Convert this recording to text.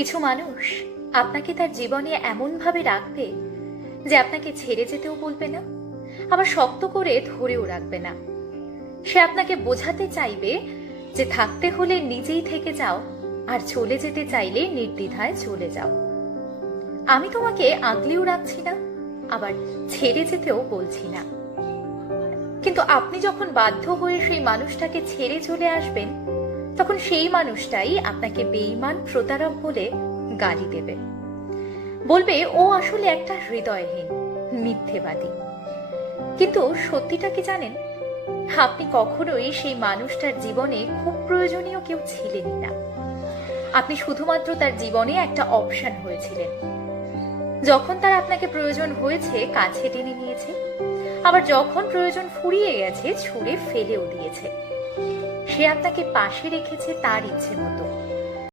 কিছু মানুষ আপনাকে তার জীবনে এমন ভাবে রাখবে যে আপনাকে ছেড়ে যেতেও বলবে না, আবার শক্ত করে ধরেও রাখবে না। সে আপনাকে বোঝাতে চাইবে যে থাকতে হলে নিজেই থেকে যাও, আর চলে যেতে চাইলে নির্দ্বিধায় চলে যাও। আমি তোমাকে আগলেও রাখছি না, আবার ছেড়ে যেতেও বলছি না। কিন্তু আপনি যখন বাধ্য হয়ে সেই মানুষটাকে ছেড়ে চলে আসবেন, তখন সেই মানুষটাই আপনাকে বেঈমান, প্রতারক বলে গালি দেবে। বলবে ও আসলে একটা হৃদয়হীন, মিথ্যেবাদী। কিন্তু সত্যিটা কি জানেন? আপনি কখনোই সেই মানুষটার জীবনে খুব প্রয়োজনীয় কেউ ছিলেনই না। আপনি শুধুমাত্র তার জীবনে একটা অপশন হয়েছিলেন। যখন তার আপনাকে প্রয়োজন হয়েছে কাছে টেনে নিয়েছে, আবার যখন প্রয়োজন ফুরিয়ে গেছে ছুঁড়ে ফেলেও দিয়েছে। সে আপনাকে পাশে রেখেছে তার ইচ্ছে মতো।